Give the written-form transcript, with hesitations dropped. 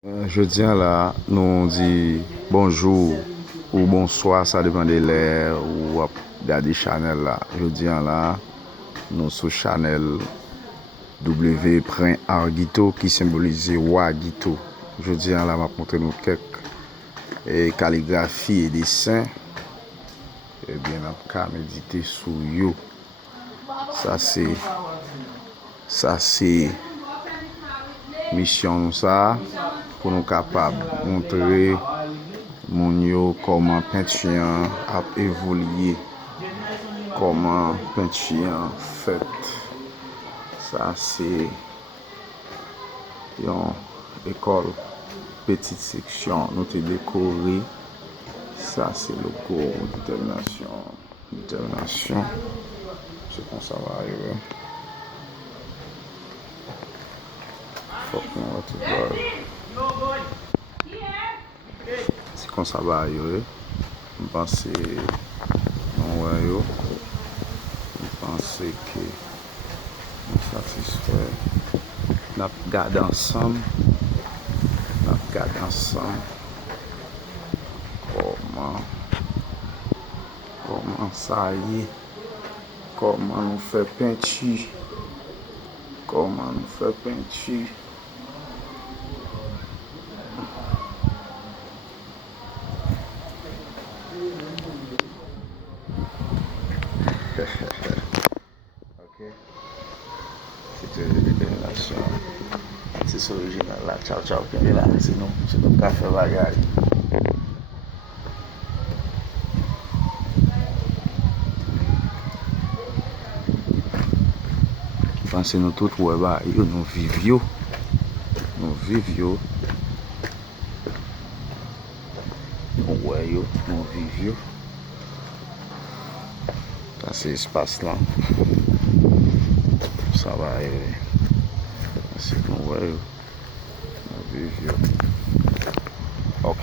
Je diyan la, nou di bonjou ou bonsoir, sa depan de lè ou ap gade chanel la. Je diyan la, nou sou chanel W.Argito ki simbolize Wagito. Je diyan la, map montre nou kek kaligrafi e desin. Ebyen ap ka medite sou yo. Sa se mission nou sa. Pou nou kapab montre moun yo koman pentyen ap evolye, koman pentyen fet. Sa se yon ekol petit seksyon nou te dekore. Sa se logo determinasyon. Se kon sa va arrive. Fok nou wate vwa. Se kon sa va yo, mpanse non wè yo, mpanse ke m satisfè. Nap gade ansam koman sa ye, koman nou fè penti. Ok, c'était détermination. C'est original là. Ciao, ciao, puis là, c'est nous café bagage. Pensez nous tout ouais bah yo nous vivio. Ouais yo, nous vivio. Ça c'est espace là. Ça va arriver. C'est nous ouais yo. Nous vivio. Ok.